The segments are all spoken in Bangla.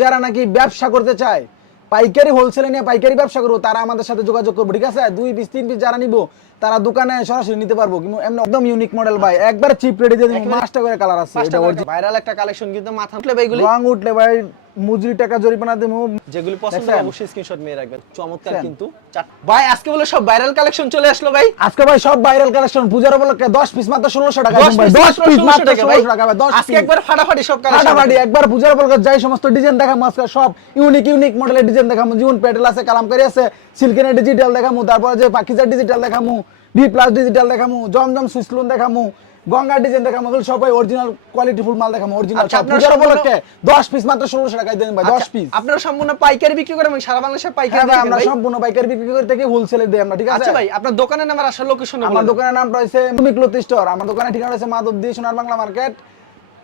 যারা নাকি ব্যবসা করতে চায় পাইকারি হোলসেলে নিয়ে পাইকারি ব্যবসা করব তারা আমাদের সাথে যোগাযোগ করব ঠিক আছে? দুই পিস তিন পিস যারা নিবো তারা দোকানে সরাসরি নিতে পারব। কিন্তু এমন একদম ইউনিক মডেল ভাই। একবার চিপ রেডি দিয়ে দিন মাস্টার করে কালার আছে। ভাইরাল একটা কালেকশন কিন্তু মাথা উঠলে ভাই এগুলি। রং উঠলে ভাই মুজরি টাকা জরিমানা দেবো। যেগুলি পছন্দ? অবশ্যই স্ক্রিনশট নিয়ে রাখবেন। চমৎকার কিন্তু। ভাই আজকে বলে সব ভাইরাল কালেকশন চলে আসলো ভাই। আজকে ভাই সব ভাইরাল কালেকশন পূজার উপলক্ষে 10 পিস মাত্র 1600 টাকা 10 ভাই। 10 পিস মাত্র টাকা 1600 টাকা ভাই 10 আজকে একবার ফাটাফাটি সব কালেকশন ফাটাফাটি একবার পূজার উপলক্ষে যাই সমস্ত ডিজাইন দেখা মাস্কার সব ইউনিক ইউনিক মডেলের ডিজাইন দেখামু জীবন প্যাটেল আছে কালামকারী আছে সিল্কেনের ডিজিটাল দেখামু তারপর যে পাকিজার ডিজিটাল দেখামু ভি প্লাস ডিজিটাল দেখামু জমজম সুইসলুন দেখামু গঙ্গার ডিজাইন দেখাম ওগুলো সবাই অরিজিনাল কোয়ালিটি ফুল মাল দেখাম অরিজিনাল আচ্ছা, পূজার উপলক্ষে 10 পিস মাত্র 1600 টাকায় দেন ভাই 10 আচ্ছা, পিস আপনারা সম্পূর্ণ পাইকারি বিক্রি করেন সারা বাংলাদেশে পাইকারি হ্যাঁ ভাই আমরা সম্পূর্ণ পাইকারি বিক্রি করে থেকে হোলসেলে দেই আমরা ঠিক আছে? আচ্ছা ভাই আপনার দোকানের নাম আসার লোকেশন আমার দোকানের নাম রয়েছে মিকলতি স্টোর আমার দোকানের ঠিকানা রয়েছে মাধবদী সোনার বাংলা মার্কেট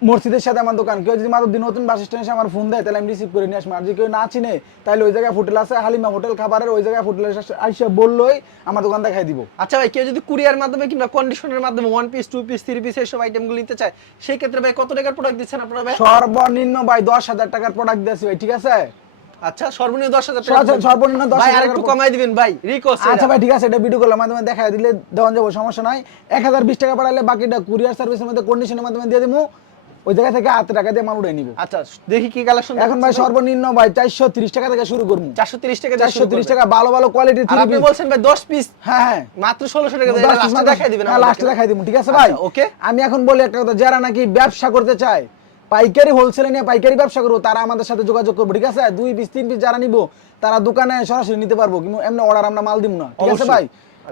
মসজিদের সাথে আমার দোকান। কেউ যদি মাধবদী নতুন বাস স্ট্যান্ডে এসে আমার ফোন দেয় তাহলে আমি রিসিভ করে নিয়ে আসব। আর যদি কেউ না চিনে তাহলে ওই জায়গায় হোটেল আছে হালিমা হোটেল খাবারের ওই জায়গায় হোটেল আইসা বললোই আমার দোকান দেখাই দিব। আচ্ছা ভাই কেউ যদি কুরিয়ার মাধ্যমে কিংবা কন্ডিশনের মাধ্যমে one piece two piece three piece এইসব আইটেমগুলো নিতে চায় সেই ক্ষেত্রে ভাই কত টাকার প্রোডাক্ট দিচ্ছেন আপনারা ভাই? সর্বনিম্ন ভাই দশ হাজার টাকার প্রোডাক্ট দিয়েছি ভাই ঠিক আছে? আচ্ছা সর্বনিম্ন দশ হাজার সর্বনিম্ন 10,000 ভাই আর টাকার কমাই দিবেন ভাই রিকোয়েস্ট আচ্ছা ভাই ঠিক আছে এটা ভিডিও কলের মাধ্যমে দেখা দিলে দেওয়া যাব সমস্যা নাই। এক হাজার বিশ টাকা পাঠালে বাকিটা কুরিয়ার সার্ভিসের মধ্যে কন্ডিশনের মাধ্যমে দিয়ে দিব ওই জায়গা থেকে হাতে টাকা দিয়ে মাল উড়ে নিব। আচ্ছা দেখি কি কালেকশন এখন ভাই সর্বনিম্ন ভাই চারশো তিরিশ টাকা থেকে শুরু করব। টাকা চারশো তিরিশ টাকা ভালো ভালো কোয়ালিটির আপনি বলছেন ভাই দশ পিস হ্যাঁ হ্যাঁ। মাত্র টাকা লাস্টে দেখাই দিবেন হ্যাঁ, লাস্টে দেখাই দিব ঠিক আছে ভাই? আচ্ছা, okay। আমি এখন বলি একটা কথা যারা নাকি ব্যবসা করতে চায় পাইকারি হোলসেলে নিয়ে পাইকারি ব্যবসা করব তারা আমাদের সাথে যোগাযোগ করব ঠিক আছে? দুই পিস তিন পিস যারা নিবো তারা দোকানে সরাসরি নিতে পারব কিন্তু এমনি অর্ডার আমরা মাল দিব না ঠিক আছে ভাই?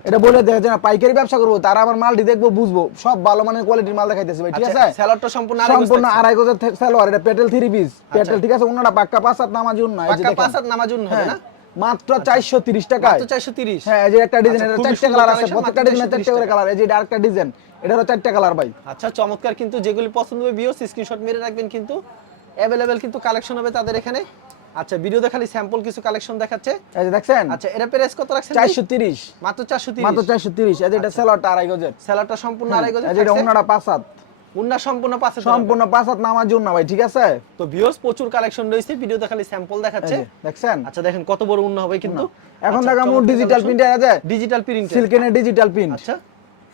এটা বলে দেখা যায় না পাইকারি ব্যবসা করব তারা আমার মালটি দেখব বুঝব। সব ভালো মানের কোয়ালিটির মাল দেখাইতেছে ভাই ঠিক আচ্ছা, আছে? স্যালাডটা সম্পূর্ণ সম্পূর্ণ আড়াই গজের সালোয়ার এটা পেটেল থ্রি পিস পেটেল ঠিক আছে? ওনারা পাক্কা পাঁচ হাত নামাজ না পাক্কা হাত নামাজুন হবে হ্যাঁ, না? মাত্র চারশো তিরিশ টাকায়। মাত্র চারশো তিরিশ। হ্যাঁ এই যে একটা ডিজাইন আচ্ছা, এটা চারটে কালার আছে প্রত্যেকটা ডিজাইনে 430 চারটে করে কালার এই যে আরেকটা ডিজাইন এটারও চারটে কালার ভাই। আচ্ছা চমৎকার কিন্তু যেগুলি পছন্দ হবে বিও স্ক্রিনশট মেরে রাখবেন কিন্তু অ্যাভেলেবেল কিন্তু কালেকশন হবে তাদের এখানে। আচ্ছা ভিডিওতে খালি স্যাম্পল কিছু কালেকশন দেখাচ্ছে। এই যে দেখছেন? আচ্ছা এটা প্রাইস কত রাখছেন ভাই? চারশো তিরিশ। মাত্র চারশো মাত্র তিরিশ চারশো তিরিশ। এই যে এটা সেলোয়ারটা আড়াই গজের। স্যালাডটা সম্পূর্ণ আড়াই গজ এই যে এটা ওনারা পাঁচ হাত। উন্না সম্পূর্ণ পাশে সম্পূর্ণ পাঁচ হাত নামার জন্য ভাই ঠিক আছে? তো ভিউয়ার্স প্রচুর কালেকশন রয়েছে ভিডিওতে খালি স্যাম্পল দেখাচ্ছে। দেখছেন? আচ্ছা দেখেন কত বড় উন্না হবে কিন্তু। এখন দেখা মোট ডিজিটাল প্রিন্টার আছে। ডিজিটাল প্রিন্ট সিল্কেনের ডিজিটাল প্রিন্ট আচ্ছা।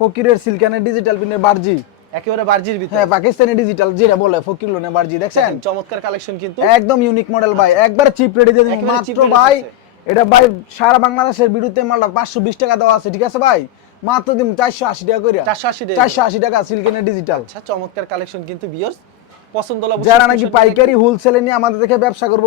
ফকিরের সিল্কেনের ডিজিটাল প্রিন্টের বার্জি। একেবারে বার্জির ভিতরে। হ্যাঁ পাকিস্তানি ডিজিটাল যেটা বলে ফকির লোনে বার্জি দেখছেন? চমৎকার কালেকশন কিন্তু। একদম ইউনিক মডেল ভাই। একবার চিপ রেডি দিয়ে মাত্র ভাই এটা ভাই সারা বাংলাদেশের বিরুদ্ধে মালটা পাঁচশো বিশ টাকা দেওয়া আছে ঠিক আছে ভাই? মাত্র দিন চারশো আশি টাকা করে 480 টাকা। চারশো আশি টাকা সিল্কেনের ডিজিটাল আচ্ছা চমৎকার কালেকশন কিন্তু ভিউয়ার্স পছন্দ হলে যারা নাকি পাইকারি হোলসেলে নিয়ে আমাদের থেকে ব্যবসা করব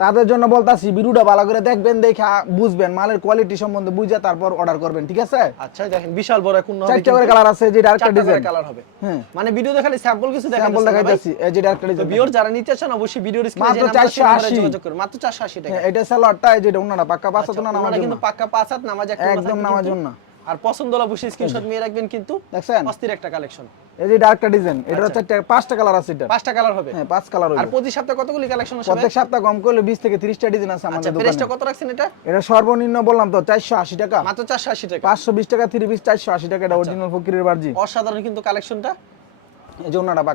তাদের জন্য বলতাছি ভিডিওটা ভালো করে দেখবেন দেখা বুঝবেন মালের কোয়ালিটি সম্বন্ধে বুঝে তারপর অর্ডার করবেন ঠিক আছে? আচ্ছা দেখেন বিশাল বড় হবে চারটা করে কালার আছে যেটা আরেকটা ডিজাইন কালার হবে। হ্যাঁ। মানে ভিডিওতে খালি স্যাম্পল কিছু দেখান স্যাম্পল দেখাইতেছি এই যেটা আরেকটা তো ডিজাইন ভিউয়ার যারা নিতে চান অবশ্যই ভিডিওর স্ক্রিনে মাত্র যে 480 যোগাযোগ করুন। মাত্র 480 টাকা। হ্যাঁ এটা সালোয়ারটা এই যেটা ওনারা পাক্কা পাঁচ হাত আচ্ছা, না জন্য কিন্তু পাক্কা পাঁচ হাত নামাজ একদম নামাজ জন্য। আর পছন্দ হলে অবশ্যই স্ক্রিনশট নিয়ে রাখবেন কিন্তু দেখছেন? অস্থির একটা কালেকশন এই যে আরেকটা ডিজাইন এটা চারটা পাঁচটা কালার আছে এটা। পাঁচটা কালার হবে? হ্যাঁ পাঁচ কালার আর প্রতি সপ্তাহে কতগুলি কালেকশন আসবে প্রত্যেক সপ্তাহ কম করলে বিশ থেকে তিরিশটা ডিজাইন আছে আচ্ছা আমাদের প্রাইসটা দোকানে কত রাখছেন এটা? এটা সর্বনিম্ন বললাম তো চারশো আশি টাকা। মাত্র 480 টাকা। পাঁচশো বিশ টাকা থ্রি পিস চারশো আশি টাকা আচ্ছা। এটা অরিজিনাল ফকিরের বার্জি। অসাধারণ কিন্তু কালেকশনটা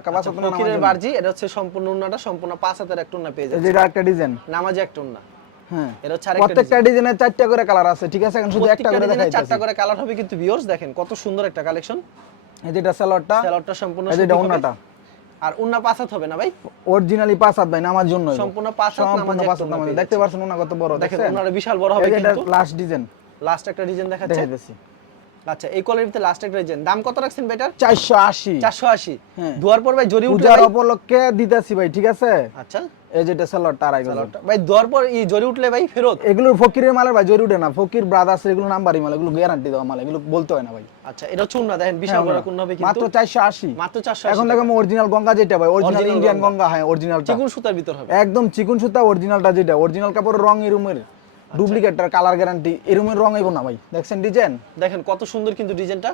হাত ফকিরের। বার্জি এটা হচ্ছে সম্পূর্ণ উন্নাটা সম্পূর্ণ পাঁচ হাতের একটা উন্না পেয়ে যাচ্ছে এটা একটা ডিজাইন নামাজে একটা উন্না হ্যাঁ। এটা প্রত্যেকটা ডিজাইনের চারটা করে কালার আছে ঠিক আছে? এখন শুধু একটা করে ডিজাইনে চারটা করে কালার হবে কিন্তু ভিউয়ার্স দেখেন কত সুন্দর একটা কালেকশন এই যে এটা সালোয়ারটা স্যালাডটা সম্পূর্ণ ওন্নাটা আর উন্না পাঁচ হাত হবে না ভাই? অরিজিনালি পাঁচ হাত ভাই নামার জন্য সম্পূর্ণ পাঁচ হাত সম্পূর্ণ নামাজ। দেখতে পারছেন ওনা কত বড় দেখেন বিশাল বড় হবে কিন্তু। লাস্ট ডিজাইন লাস্ট একটা ডিজাইন দেখাচ্ছে। দেখাইতেছি আচ্ছা এই কোয়ালিটিতে লাস্ট একটা ডিজাইন দাম কত রাখছেন বেটার চারশো আশি। চারশো আশি। হ্যাঁ। দুয়ার পর ভাই জরি উঠে পূজার উপলক্ষে দিতেছি ভাই ঠিক আছে? আচ্ছা। এই যেটা সালোয়ারটা আড়াই গজ ভাই পর জরি উঠলে ভাই ফেরত? এগুলো ফকিরের মালের ভাই জরুরি না। ফকির ব্রাদার্স এগুলো নাম্বারই মাল এগুলো গ্যারান্টি দেওয়া মাল এগুলো বলতে হয় না ভাই। আচ্ছা এটা দেখেন বিশাল বড় কোন হবে হ্যাঁ, মাত্র কিন্তু চারশো আশি। মাত্র চারশো এখন দেখো অরিজিনাল গঙ্গা যেটা ভাই অরিজিনাল ইন্ডিয়ান গঙ্গা। হ্যাঁ অরিজিনালটা চিকুন সুতার ভিতর হবে। একদম চিকুন সুতা অরিজিনালটা যেটা অরিজিনাল কাপড়ের রং এরুমের। ডুপ্লিকেটটার কালার গ্যারান্টি এরুমের রং আইব না ভাই। দেখছেন ডিজাইন দেখেন কত সুন্দর কিন্তু ডিজাইনটা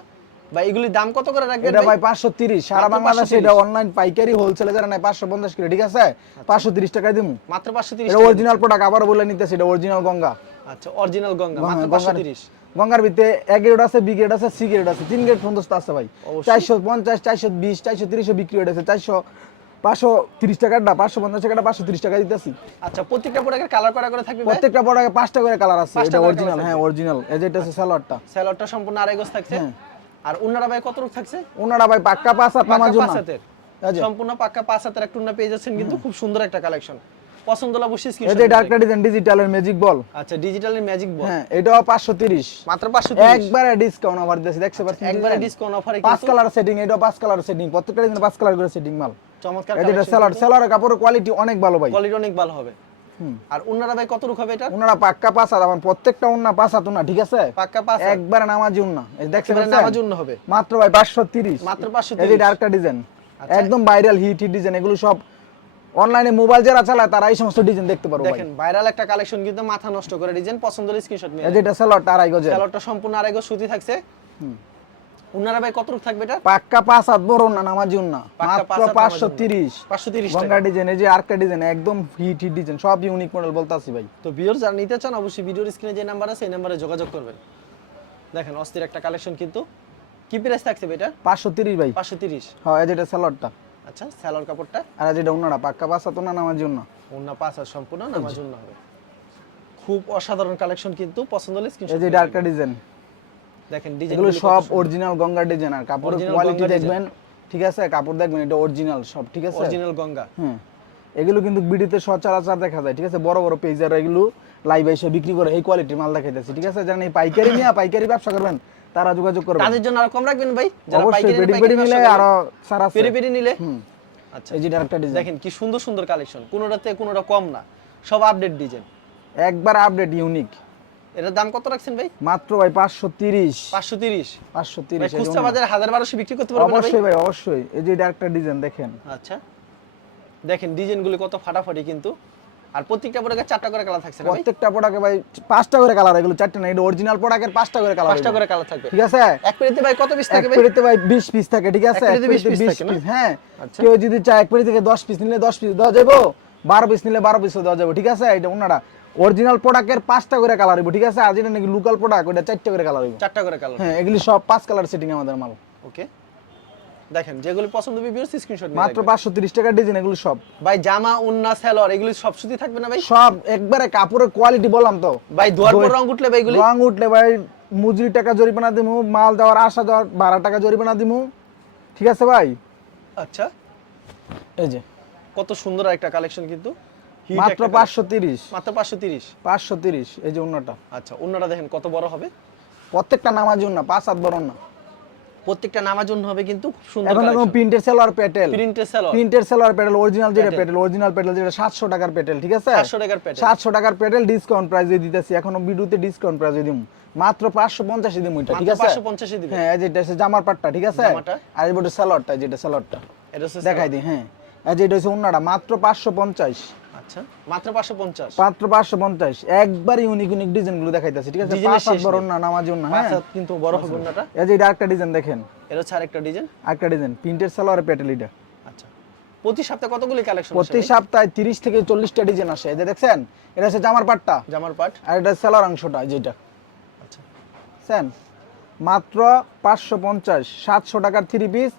ভাই এগুলির দাম কত করে রাখবেন এটা ভাই? ভাই পাঁচশো তিরিশ। সারা বাংলাদেশে এটা অনলাইন পাইকারি হোলসেলে যারা নাই পাঁচশো পঞ্চাশ কিলো ঠিক আছে? পাঁচশো তিরিশ টাকায় দিমু। মাত্র পাঁচশো তিরিশ এটা অরিজিনাল প্রোডাক্ট আবার বলে নিতেছে এটা অরিজিনাল গঙ্গা। আচ্ছা অরিজিনাল গঙ্গা মাত্র পাঁচশো গঙ্গার- ভিতরে এক গ্রেড আছে বি গ্রেড আছে সি গ্রেড আছে তিন গ্রেড পর্যন্ত আছে ভাই। চারশো পঞ্চাশ চারশো বিশ চারশো তিরিশও বিক্রি গেছে চারশো পাঁচশো তিরিশ টাকাটা পাঁচশো পঞ্চাশ টাকাটা পাঁচশো তিরিশ টাকা দিতেছি। আচ্ছা প্রত্যেকটা প্রোডাক্টের কালার করা করে থাকবে প্রত্যেকটা প্রোডাক্টে পাঁচটা করে কালার আছে এটা অরিজিনাল হ্যাঁ অরিজিনাল এই যে এটা হচ্ছে সালোয়ারটা স্যালোয়ারটা সম্পূর্ণ আড়াই গজ থাকছে? হ্যাঁ। আর উন্নারা ভাই কত রূপ থাকছে? ওনারা ভাই পাক্কা পাঁচ হাত নামার জন্য। হাতের। সম্পূর্ণ পাক্কা পাঁচ হাতের একটা উন্না পেয়ে যাচ্ছেন কিন্তু খুব সুন্দর একটা কালেকশন পছন্দ হলে অবশ্যই এই যে এটা একটা ডিজাইন ডিজিটালের ম্যাজিক বল আচ্ছা ডিজিটালের ম্যাজিক বল হ্যাঁ এটাও পাঁচশো তিরিশ। মাত্র 530 একবারে ডিসকাউন্ট অফার দিতেছি দেখতে পাচ্ছেন একবারে ডিসকাউন্ট অফারে পাঁচ কালার সেটিং এটাও পাঁচ কালার সেটিং প্রত্যেকটা ডিজাইন পাঁচ কালার করে সেটিং মাল। চমৎকার এই যেটা সেলার সেলারের কাপড়ের কোয়ালিটি অনেক ভালো ভাই। কোয়ালিটি অনেক ভালো হবে। আর উন্নারা ভাই কত রূপ হবে এটা ওনারা পাক্কা পাঁচ হাত আমার প্রত্যেকটা ওনা পাঁচ হাত ওনা ঠিক আছে? পাক্কা পাঁচ। একবারে নামাজি ওনা একেবারে নামাজ উন্ন হবে। মাত্র ভাই পাঁচশো তিরিশ। মাত্র 530 এই ডার্কটা ডিজাইন। আচ্ছা। একদম ভাইরাল হিট হিট ডিজাইন এগুলো সব অনলাইনে মোবাইল যারা চালায় তারা এই সমস্ত ডিজাইন দেখতে পারো দেখেন ভাইরাল একটা কালেকশন কিন্তু মাথা নষ্ট করে। ডিজাইন পছন্দ হলে স্ক্রিনশট নিয়ে এটা সেলারটা আড়াই গজের। কালারটা সম্পূর্ণ আড়াই গজ সুতি থাকছে। উন্নারা ভাই কত থাকবে এটা? পাক্কা পাঁচ হাত বড় না নামাজি ওনা মাত্র হাত পাঁচশো নামাজি তিরিশ 530 গঙ্গা ডিজাইন এই যে আর্কা ডিজাইন একদম হিট হিট ডিজাইন সব ইউনিক মডেল বলতাছি ভাই। তো ভিউয়ার যারা নিতে চান অবশ্যই ভিডিওর স্ক্রিনে যে নাম্বার আছে এই নাম্বারে যোগাযোগ করবেন। দেখেন অস্থির একটা কালেকশন কিন্তু। কি প্রাইস থাকছে এটা? পাঁচশো তিরিশ ভাই। হ্যাঁ এই যে এটা আচ্ছা স্যালোর কাপড়টা? আর এই যে পাক্কা পাঁচ হাত ওনা নামাজি ওনা অন্য পাঁচ সম্পূর্ণ নামার জন্য হবে। খুব অসাধারণ কালেকশন কিন্তু পছন্দ হলে এই যে ডিজাইন। দেখেন এগুলো সব অরিজিনাল গঙ্গা ডিজাইন আর কাপড়ের কোয়ালিটি দেখবেন ঠিক আছে? কাপড় দেখবেন এটা অরিজিনাল সব ঠিক আছে? অরিজিনাল গঙ্গা। হ্যাঁ এগুলো কিন্তু বিডিতে সচরাচর দেখা যায় ঠিক আছে? বড় বড় পেজার এগুলো লাইভ এসে বিক্রি করে এই কোয়ালিটির মাল দেখাইতেছে ঠিক আছে? জানেন এই পাইকারি নিয়ে পাইকারি ব্যবসা করবেন তারা যোগাযোগ করবেন। তাদের জন্য আর কম রাখবেন ভাই যারা পাইকারি বেডি মিলে আরও সারা পেরি পেরি নিলে? হুম। আচ্ছা। এই যে আরেকটা ডিজাইন দেখেন কি সুন্দর সুন্দর কালেকশন কোনোটাতে কোনোটা কম না সব আপডেট ডিজাইন একবার আপডেট ইউনিক এটার দাম কত রাখছেন ভাই? মাত্র ভাই পাঁচশো তিরিশ। পাঁচশো তিরিশ। পাঁচশো ভাই তিরিশ খুচরা বাজারে হাজার বারোশো বিক্রি করতে পারবেন অবশ্যই ভাই? অবশ্যই। এই যে একটা ডিজাইন দেখেন। আচ্ছা। দেখেন ডিজাইনগুলো কত ফাটাফাটি কিন্তু। আর প্রত্যেকটা প্রোডাক্টে চারটা করে কালার থাকছে ভাই? প্রত্যেকটা প্রোডাক্টে ভাই পাঁচটা করে কালার এগুলো চারটে না এটা অরিজিনাল প্রোডাক্টের পাঁচটা করে কালার পাঁচটা করে কালার থাকবে। ঠিক আছে? এক পেটিতে ভাই কত পিস থাকে ভাই? পেটিতে ভাই 20 পিস থাকে ঠিক আছে? এক পেটিতে 20 পেটিতে piece 20 থাকে পিস হ্যাঁ। আচ্ছা। কেউ যদি চায় এক পেটি থেকে 10 পিস নিলে 10 পিস দেওয়া যাবে 12 পিস নিলে 12 পিসও দেওয়া যাবে ঠিক আছে? এটা ওনারা অরিজিনাল প্রোডাক্টের পাঁচটা করে কালার হইব ঠিক আছে? আর যেটা নাকি লোকাল প্রোডাক্ট ওটা চারটা করে কালার হইব। চারটা করে কালার হ্যাঁ এগুলি সব পাঁচ কালার সেটিং আমাদের মাল। ওকে দেখেন যেগুলো পছন্দ হবে ভিউয়ার্স স্ক্রিনশট মাত্র 530 টাকার ডিজাইন এগুলো সব। ভাই জামা উন্না সালোয়ার এগুলি সব সুতি থাকবে না ভাই? সব একবারে কাপড়ের কোয়ালিটি বললাম তো। ভাই দুয়ার পর রং উঠলে ভাই এগুলি? রং উঠলে ভাই মজুরি টাকা জরিমানা দিমু মাল দেওয়ার আসা দেওয়ার ভাড়া টাকা জরিমানা দিমু। ঠিক আছে ভাই? আচ্ছা। এই যে। কত সুন্দর একটা কালেকশন কিন্তু। মাত্র। পাঁচশো তিরিশ। মাত্র পাঁচশো তিরিশ? পাঁচশো তিরিশ এই যে অন্যটা। আচ্ছা অন্যটা দেখেন কত বড় হবে? প্রত্যেকটা নামাজ না পাঁচ হাত বড় না প্রত্যেকটা নামার জন্য হবে কিন্তু সুন্দর এখন দেখুন প্রিন্টের সেলার পেটেল প্রিন্টের প্রিন্টের সেলার পেটেল অরিজিনাল যেটা। পেটেল অরিজিনাল পেটেল যেটা সাতশো টাকার পেটেল ঠিক আছে? 700 টাকার petal। সাতশো টাকার পেটেল ডিসকাউন্ট প্রাইসে দিতেছি। এখনও ভিডিওতে ডিসকাউন্ট প্রাইসে দিম। মাত্র পাঁচশো পঞ্চাশে দিম ওইটা ঠিক আছে? 550 দিবেন। হ্যাঁ এই যেটা জামার পাটটা ঠিক আছে। আর এই বটে সেলরটা যেটা সেলরটা এটা দেখাই দিই হ্যাঁ। যে এটা হচ্ছে অন্যটা মাত্র পাঁচশো পঞ্চাশ। আচ্ছা মাত্র পাঁচশো পঞ্চাশ। মাত্র পাঁচশো পঞ্চাশ। একবার ইউনিক ইউনিক ডিজাইনগুলো দেখাইতেছি ঠিক আছে? Design এর পাঁচ হাত শেষ বড় না নামার জন্য হ্যাঁ? কিন্তু বড় হবে অন্যটা এই যে এটা একটা ডিজাইন দেখেন। এটা হচ্ছে আরেকটা ডিজাইন একটা ডিজাইন প্রিন্টের এটা। আচ্ছা। প্রতি সপ্তাহে কতগুলি কালেকশন প্রতি সপ্তাহে তিরিশ থেকে চল্লিশটা ডিজাইন আসে। এই যে দেখছেন? এটা হচ্ছে জামার পাটটা। জামার পাট। আর এটা সেলার অংশটা যেটা আচ্ছা। মাত্র পাঁচশো পঞ্চাশ সাতশো টাকার থ্রি পিস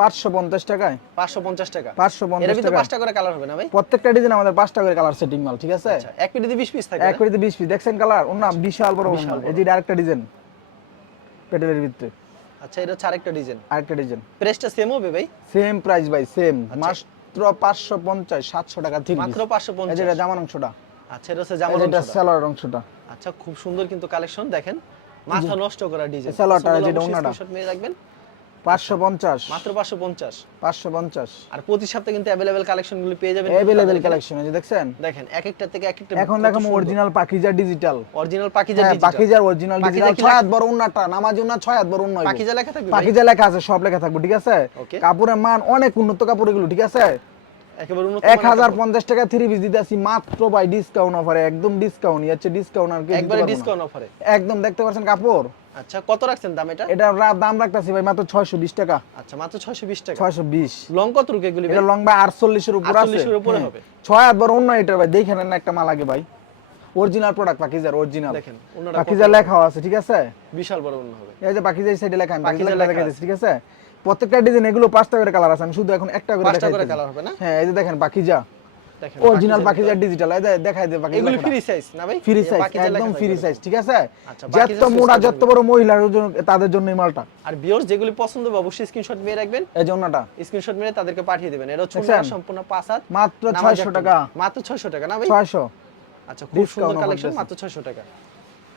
পাঁচশো পঞ্চাশ টাকায়? পাঁচশো পঞ্চাশ টাকা। পাঁচশো এর ভিতরে করে কালার হবে না ভাই? প্রত্যেকটা ডিজাইন আমাদের পাঁচটা করে কালার সেটিং মাল ঠিক আছে? আচ্ছা এক পেটিতে বিশ পিস থাকে এক পেটিতে বিশ পিস দেখছেন কালার অন্য বিশাল বড় বিশাল এই যে আরেকটা ডিজাইন পেটেলের ভিতরে। আচ্ছা এটা হচ্ছে আরেকটা ডিজাইন আরেকটা ডিজাইন প্রাইসটা সেম হবে ভাই? সেম প্রাইস ভাই সেম আচ্ছা। মাত্র পাঁচশো পঞ্চাশ সাতশো টাকা থ্রি মাত্র পাঁচশো এই পঞ্চাশ। জামার অংশটা। আচ্ছা এটা হচ্ছে জামার অংশটা। সেলার অংশটা। আচ্ছা খুব সুন্দর কিন্তু কালেকশন দেখেন। মাথা নষ্ট করা ডিজাইন এই সালোয়ারটা যেটা ওনাটা। রাখবেন। পাঁচশো পঞ্চাশ। মাত্র পাঁচশো পঞ্চাশ। পাঁচশো পঞ্চাশ। আর প্রতি সপ্তাহে কিন্তু অ্যাভেলেবেল কালেকশনগুলো পেয়ে যাবেন। অ্যাভেলেবেল কালেকশন এই দেখছেন? দেখেন এক একটা থেকে এক একটা এখন দেখো original Pakiza digital original Pakiza হ্যাঁ ডিজিটাল পাকিজার অরিজিনাল ডিজিটাল ছয় লেখা- হাত বড় উন্নাটা নামাজ উন্না ছয় হাত বড় উন্ন পাকিজা লেখা থাকবে পাকিজা লেখা আছে সব লেখা থাকবে ঠিক আছে? কাপড়ের মান অনেক উন্নত কাপড় এগুলো ঠিক আছে? এক হাজার পঞ্চাশ টাকা থ্রি পিস দিতে আসি মাত্র ভাই ডিসকাউন্ট অফারে একদম ডিসকাউন্ট ডিসকাউন্ট আর। ডিসকাউন্ট অফারে একদম দেখতে পাচ্ছেন কাপড়? আচ্ছা কত রাখছেন দাম এটা? এটা দাম রাখতেছি ভাই মাত্র ছয়শো বিশ টাকা। আচ্ছা মাত্র 620 টাকা। ছয়শো বিশ। লং কত রুকে ভাই? এটা লং ভাই আটচল্লিশের উপর আছে। 48 এর উপরে হ্যাঁ। হবে। ছয় হাত বড় অন্য এটা ভাই দেখে নেন না একটা মাল আগে ভাই। অরিজিনাল প্রোডাক্ট পাকিজার অরিজিনাল দেখেন, পাকিজার লেখাও আছে ঠিক আছে? বিশাল বড় অন্য হবে। এই যে পাকিজার সাইডে লেখা আমি পাকিজার লেখা লেখা দিয়েছি ঠিক আছে? প্রত্যেকটা ডিজাইন এগুলো পাঁচটা করে কালার আছে আমি শুধু এখন একটা করে পাঁচটা করে কালার হবে না? হ্যাঁ এই যে দেখেন দেখেন অরিজিনাল পাখিজা ডিজিটাল এই যে দেখাই দে পাখিজা এগুলো ফ্রি সাইজ না ভাই? ফ্রি সাইজ একদম ফ্রি সাইজ ঠিক আছে? আচ্ছা, যত size যত বড় মহিলার জন্য তাদের জন্য এই মালটা। আর ভিউয়ার্স যেগুলি পছন্দ হবে অবশ্যই স্ক্রিনশট মেরে রাখবেন। এই জন্যটা স্ক্রিনশট মেরে তাদেরকে পাঠিয়ে দিবেন। এটা হচ্ছে সম্পূর্ণ পাঁচ হাত। মাত্র 600 একটা টাকা। মাত্র 600 টাকা না ভাই? ছয়শো। আচ্ছা খুব সুন্দর কালেকশন মাত্র 600 টাকা।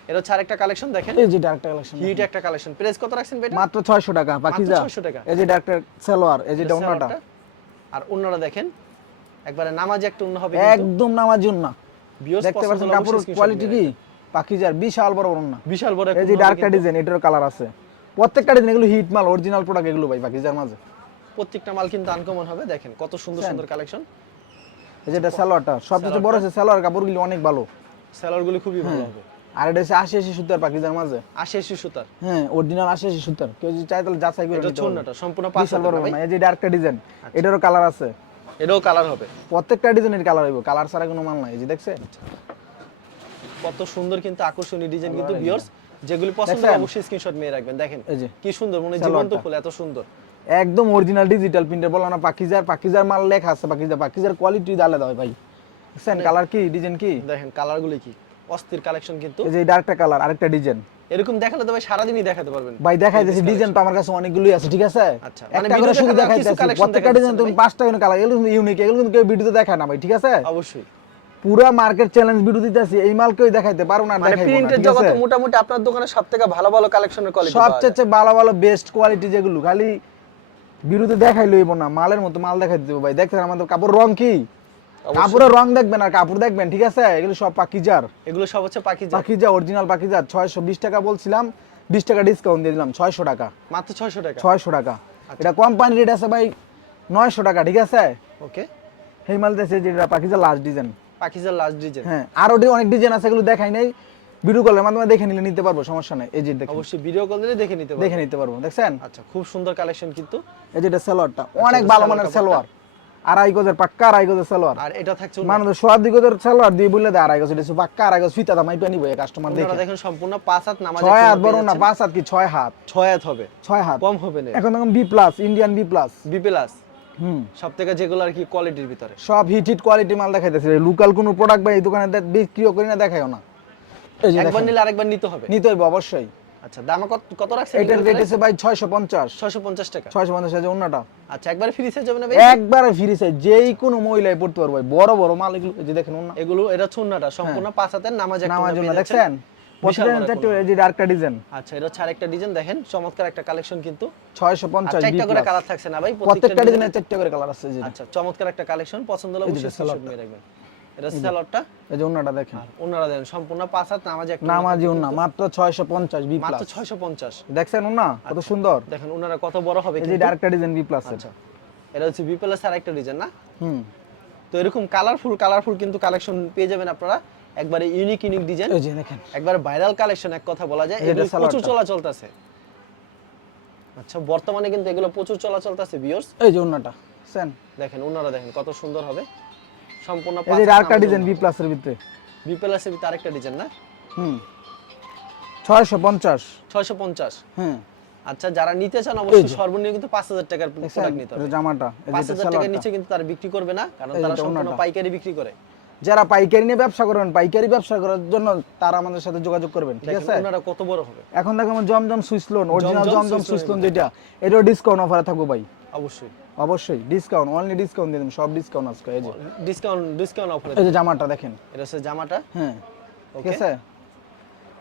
এটা হচ্ছে আরেকটা কালেকশন দেখেন। এই যে ডাইরেক্ট কালেকশন হিট একটা কালেকশন প্রাইস কত রাখছেন এটা? মাত্র 600 টাকা 600 টাকা। এই যে ডাইরেক্ট সালোয়ার এই যে ডাউনাটা আর অন্যরা দেখেন। একবারে নামাজ একটা অন্য হবে একদম নামার জন্য দেখতে পাচ্ছেন কাপড়ের কোয়ালিটি কি? পাখিজার বিশাল বড় বড় না? বিশাল বড় এই যে ডার্কটা ডিজাইন এটারও কালার আছে। প্রত্যেকটা ডিজাইন এগুলো হিট মাল অরিজিনাল প্রোডাক্ট এগুলো ভাই পাখিজার মাঝে। প্রত্যেকটা মাল কিন্তু আনকমন হবে দেখেন কত সুন্দর সুন্দর কালেকশন এই যেটা সালোয়ারটা সবচেয়ে বড় আছে সালোয়ার কাপড়গুলো অনেক ভালো। সেলারগুলো খুবই ভালো হবে। আর এটা হচ্ছে আশি আশি সুতার পাখিজার মাঝে। আশি আশি সুতার। হ্যাঁ অরিজিনাল আশি আশি সুতার। কেউ যদি চায় তাহলে যাচাই করে এটা সম্পূর্ণ পাঁচ এই যে ডার্কটা ডিজাইন এটারও কালার আছে। এটাও কালার হবে। প্রত্যেকটা ডিজাইনের কালার হইব কালার ছাড়া কোনো মাল নাই যে দেখছেন? কত সুন্দর কিন্তু আকর্ষণীয় ডিজাইন কিন্তু ভিউয়ার্স যেগুলি পছন্দ? অবশ্যই স্ক্রিনশট মেরে রাখবেন। দেখেন কি সুন্দর মনে জীবন্ত ফুল এত সুন্দর। একদম অরিজিনাল ডিজিটাল প্রিন্টার বলো না পাকিজার পাকিজার মাল লেখা আছে পাকিজার পাকিজার কোয়ালিটি আলাদা হয় ভাই। দেখছেন? কালার কি ডিজাইন কি? দেখেন কালার গুলি কি? অস্থির কালেকশন কিন্তু। এই যে ডার্কটা কালার আরেকটা ডিজাইন এরকম দেখালে তো ভাই সারাদিনই দেখাতে পারবেন। ভাই দেখাই দিয়েছি ডিজাইন তো আমার কাছে অনেকগুলোই আছে ঠিক আছে? আচ্ছা, মানে একটা করে শুধু দেখাই collection প্রত্যেকটা ডিজাইন তুমি পাঁচটা করে কালার এগুলো ইউনিক এগুলো কিন্তু কেউ ভিডিওতে দেখায় না ভাই ঠিক আছে? অবশ্যই। পুরা মার্কেট চ্যালেঞ্জ ভিডিও দিতেছি এই মাল কেউ দেখাইতে পারব না মানে প্রিন্টের জগতে মোটামুটি আপনার দোকানে সবথেকে ভালো ভালো কালেকশনের কোয়ালিটি সবচেয়ে ভালো ভালো বেস্ট কোয়ালিটি যেগুলো খালি বিরুদ্ধে দেখাই লইব না মালের মতো মাল দেখাই দেবো ভাই। দেখছেন আমাদের কাপড় রং কি? কাপড়ের রং দেখবেন আর কাপড় দেখবেন ঠিক আছে? এগুলো সব পাকিজার। এগুলো সব হচ্ছে পাখি পাকিজা অরিজিনাল পাকিজা ছয়শো বিশ টাকা বলছিলাম বিশ টাকা ডিসকাউন্ট দিয়ে দিলাম ছয়শো টাকা। মাত্র 600 টাকা? ছয়শো টাকা। এটা কোম্পানি রেট আছে ভাই নয়শো টাকা ঠিক আছে? ওকে। সেই মাল দিয়েছে যেটা পাকিজা লাস্ট ডিজাইন পাখিজার লাস্ট ডিজাইন হ্যাঁ আরও ডি- অনেক ডিজাইন আছে এগুলো দেখাই নাই। ভিডিও কলের মাধ্যমে দেখে নিলে নিতে পারব সমস্যা নাই। এই যে দেখেন। অবশ্যই ভিডিও কল দিলে দেখে নিতে দেখে নিতে পারব দেখছেন? আচ্ছা খুব সুন্দর কালেকশন কিন্তু। এই যেটা সালোয়ারটা অনেক ভালো মানের। সালোয়ার আড়াই গজের পাক্কা আড়াই গজের সালোয়ার। আর এটা থাকছে মানুষ সোয়াদ দিকে তোর সালোয়ার দিয়ে বললে দেয় আড়াই গজ এটা পাক্কা আড়াই গজ ফিতা দামাই পানি কাস্টমার দেখে। দেখেন সম্পূর্ণ পাঁচ হাত নামাজ ছয় হাত বড় না পাঁচ হাত কি ছয় হাত? ছয় হাত হবে। ছয় হাত। কম হবে না। এখন এখন B plus Indian B plus B plus হুম। সব থেকে যেগুলো আর কি কোয়ালিটির ভিতরে। সব হিট হিট কোয়ালিটি মাল দেখাইতেছে। লোকাল কোনো প্রোডাক্ট ভাই এই দোকানে বিক্রিও করি না দেখাইও না। একবার দেখেন, নিলে আরেকবার নিতে হবে। নিতে হইব অবশ্যই। আচ্ছা দাম কত কত রাখছেন এটার রেট আছে ভাই ছয়শো পঞ্চাশ। ছয়শো পঞ্চাশ টাকা। ছয়শো পঞ্চাশ আছে অন্যটা। আচ্ছা একবার ফ্রি সাইজ যাবে না ভাই? একবারে ফ্রি সাইজ যেই কোনো মহিলাই পড়তে পারবে ভাই। বড় বড় মাল এগুলো যে দেখেন এগুলো এটা সম্পূর্ণ পাঁচ হাতের নামাজ একটা পেয়ে দেখছেন? ডিজাইন আচ্ছা এটা হচ্ছে আরেকটা ডিজাইন দেখেন চমৎকার একটা কালেকশন কিন্তু। চারটা করে কালার থাকছে না ভাই প্রত্যেকটা ডিজাইনে করে কালার আছে আচ্ছা চমৎকার একটা কালেকশন পছন্দ হলে অবশ্যই রাখবেন এটা স্যালাডটা এই যে অন্যটা দেখেন। আর ওনারা সম্পূর্ণ পাঁচ হাত নামাজ একটা নামাজি উন্না মাত্র ছয়শো পঞ্চাশ বি প্লাস ছয়শো পঞ্চাশ। দেখছেন উন্না? কত সুন্দর। দেখেন ওনারা কত বড় হবে এই যে ডার্কটা ডিজাইন বি প্লাস আচ্ছা। এটা হচ্ছে বি প্লাস আর একটা ডিজাইন না? হুম। তো এরকম কালারফুল কালারফুল কিন্তু কালেকশন পেয়ে যাবেন আপনারা। একবারে ইউনিক ইউনিক ডিজাইন এই যে দেখেন। একবারে ভাইরাল কালেকশন এক কথা বলা যায়। এগুলো প্রচুর চলাচল আছে। আচ্ছা বর্তমানে কিন্তু এগুলো প্রচুর ভিউয়ার্স এই যে সেন। দেখেন ওনারা দেখেন কত সুন্দর হবে। সম্পূর্ণ এই যে ডার্কটা ডিজাইন বি ভিতরে। বি প্লাস এর ভিতরে আরেকটা ডিজাইন না? হুম। ছয়শো পঞ্চাশ। 650 হুম। আচ্ছা যারা নিতে চান অবশ্যই সর্বনিম্ন কিন্তু 5000 টাকার প্রোডাক্ট নিতে হবে। জামাটা 5000 টাকার নিচে কিন্তু তারা বিক্রি করবে না কারণ তারা সম্পূর্ণ পাইকারি বিক্রি করে। যারা পাইকারি নিয়ে ব্যবসা করবেন পাইকারি ব্যবসা করার জন্য তারা আমাদের সাথে যোগাযোগ করবেন ঠিক দেখেন আছে? ওনারা কত বড় হবে। এখন দেখো আমার Zamzam Swiss lawn original Zamzam Swiss lawn যেটা এটাও ডিসকাউন্ট অফারে থাকব ভাই। অবশ্যই। অবশ্যই ডিসকাউন্ট অনলি ডিসকাউন্ট দিয়ে দেবেন সব ডিসকাউন্ট আজকে এই যে। ডিসকাউন্ট ডিসকাউন্ট অফার এই যে জামাটা দেখেন। এটা হচ্ছে জামাটা? হ্যাঁ ঠিক আছে?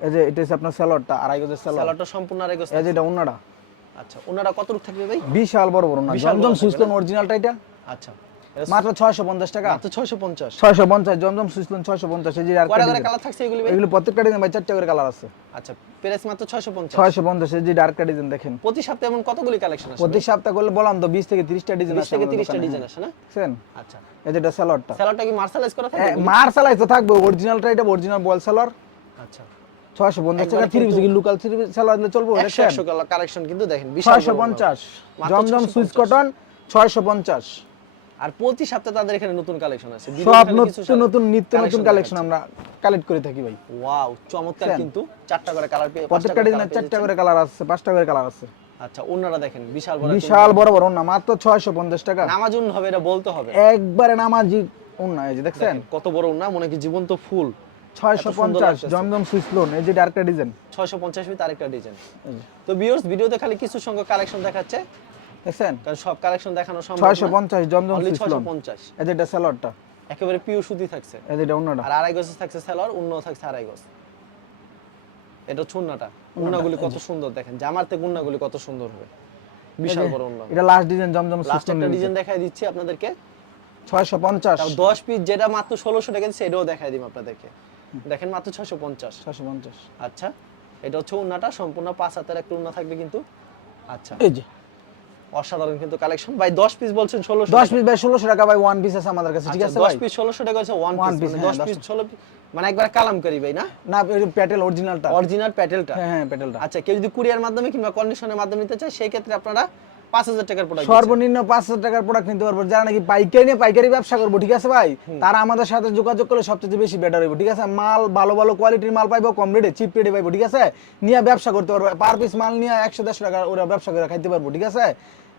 এই যে এটা হচ্ছে আপনার স্যালাডটা আড়াই গজের স্যালাড স্যালাডটা সম্পূর্ণ আরেক এই যে এটা ওনাটা আচ্ছা ওনাটা কত রূপ থাকবে ভাই? বিশাল বড় বড় না? জমজম? লোন অরিজিনালটা এটা। আচ্ছা। মাত্র ছয়শো পঞ্চাশ টাকা। মাত্র 650 ছয়শো পঞ্চাশ জমজম সুইস লোন ছয়শো পঞ্চাশ এই যে আর করে কালার থাকছে এগুলি ভাই? এগুলো প্রত্যেকটা ডিজাইন ভাই চারটে করে কালার আছে। আচ্ছা প্রাইস মাত্র 650 ছয়শো পঞ্চাশ এই যে ডার্কটা ডিজাইন দেখেন। প্রতি সপ্তাহে এমন কতগুলি কালেকশন আসে প্রতি সপ্তাহ করলে বললাম তো বিশ থেকে তিরিশটা ডিজাইন 20 আছে থেকে 30টা ডিজাইন হ্যাঁ। আসে না? আচ্ছা। এই যেটা স্যালাডটা স্যালাডটা কি মার্শালাইজ করা থাকে তো থাকবে অরিজিনালটা এটা অরিজিনাল বল আচ্ছা। ছয়শো পঞ্চাশ টাকা three piece local three piece seller দিলে চলবো 100 100 কালেকশন কিন্তু দেখেন বিশাল ছয়শো বড়। বড়। পঞ্চাশ। মাত্র জমজম 650 সুইচ কটন ছয়শো পঞ্চাশ। আর প্রতি সপ্তাহে তাদের এখানে নতুন কালেকশন আছে। সব নতুন নতুন নিত্য নতুন কালেকশন আমরা কালেক্ট করে থাকি ভাই। ওয়াও চমৎকার কিন্তু। চারটা করে কালার পেয়ে প্রত্যেকটা চারটা করে কালার আছে পাঁচটা করে কালার আছে। আচ্ছা অন্যরা দেখেন বিশাল বড় বিশাল বড় বড় ওন্না মাত্র ছয়শো পঞ্চাশ টাকা। নামাজুন হবে এটা বলতে হবে। একবারে নামাজি ওন্না এই যে দেখছেন? কত বড় না মনে কি জীবন্ত ফুল। ছয়শো এত সুন্দর পঞ্চাশ লাগতেছে। জমজম সুইসলোন এই যে আরেকটা ডিজাইন ছয়শো পঞ্চাশ ফিট আরেকটা ডিজাইন তো ভিউয়ার্স ভিডিওতে খালি কিছু সংখ্যক কালেকশন দেখাচ্ছে। দেখছেন? সব কালেকশন দেখানো সম্ভব ছয়শো না পঞ্চাশ জমজম অনলি ছয়শো সুইসলোন পঞ্চাশ। এই যে এটা একেবারে পিউ সুতি থাকছে। এটা অন্যটা আর আড়াই গজ থাকছে সেলর অন্য থাকছে আড়াই গজ। এটা চুন্নাটা উন্নাগুলি কত সুন্দর দেখেন। জামার থেকে উন্নাগুলি কত সুন্দর হবে। বিশাল বড় উন্না এটা last design Zamzam last design দেখাই দিচ্ছি আপনাদেরকে। ছয়শো পঞ্চাশ। তাও দশ পিস যেটা মাত্র ষোলোশো টাকা সেটাও দেখাই দিব আপনাদেরকে। দেখেন মাত্র ছয়শো পঞ্চাশ। ছয়শো পঞ্চাশ। আচ্ছা এটা হচ্ছে উন্নাটা সম্পূর্ণ পাঁচ হাতের একটা উন্না থাকবে কিন্তু। আচ্ছা। এই যে। অসাধারণ কিন্তু কালেকশন ভাই দশ পিস বলছেন 1600 10 পিস ভাই 1600 টাকা ভাই ওয়ান পিস আছে আমাদের কাছে ঠিক আছে দশ ভাই? পিস 1600 টাকা আছে ওয়ান পিস piece, দশ হ্যাঁ, পিস ষোলো piece, মানে একবার কালাম করি ভাই না? না প্যাটেল অরিজিনালটা অরিজিনাল প্যাটেলটা হ্যাঁ হ্যাঁ প্যাটেলটা আচ্ছা কেউ যদি কুরিয়ার মাধ্যমে কিংবা কন্ডিশনের মাধ্যমে নিতে চায় সেই ক্ষেত্রে আপনারা টাকার প্রোডাক্ট সর্বনিম্ন পাঁচ হাজার টাকার প্রোডাক্ট কিনতে পারব। যারা নাকি পাইকারি নিয়ে পাইকারি ব্যবসা করব ঠিক আছে ভাই? তারা আমাদের সাথে যোগাযোগ করলে সবচেয়ে বেশি বেটার হইব ঠিক আছে? মাল ভালো ভালো কোয়ালিটির মাল পাইবো কম রেটে চিপ রেটে পাইবো ঠিক আছে? নিয়ে ব্যবসা করতে পারব। পার পিস মাল নিয়ে একশো দেড়শো টাকা ওরা ব্যবসা করে খাইতে পারব ঠিক আছে?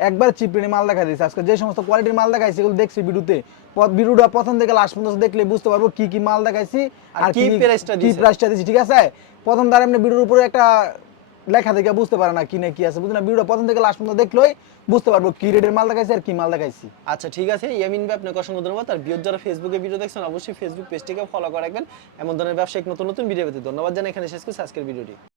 একবার চিপ রেটে মাল দেখা দিয়েছে। আজকে যে সমস্ত কোয়ালিটির মাল দেখাইছি সেগুলো দেখছি ভিডিওতে। ভিডিওটা প্রথম থেকে লাস্ট পর্যন্ত দেখলে বুঝতে পারব কি কি মাল দেখাইছি আর কি দিছে। প্রাইসটা ঠিক আছে? প্রথম তার এমনি ভিডিওর উপরে একটা লেখা দেখে বুঝতে পারে না কি না কি আছে। বুঝলেন ভিডিও প্রথম থেকে লাস্ট পর্যন্ত দেখলেই বুঝতে পারব কি রেটের মাল দেখাইছি আর কি মাল দেখাইছি। আচ্ছা ঠিক আছে। ইয়ামিন ভাই, আপনাকে অসংখ্য ধন্যবাদ। আর বিয়োর যারা ফেসবুকে ভিডিও দেখছেন, অবশ্যই ফেসবুক পেজটিকে ফলো করে রাখবেন। এমন ধরনের ব্যবসায়িক নতুন নতুন ভিডিও পেতে ধন্যবাদ জানাই। এখানে শেষ করছি আজকের ভিডিওটি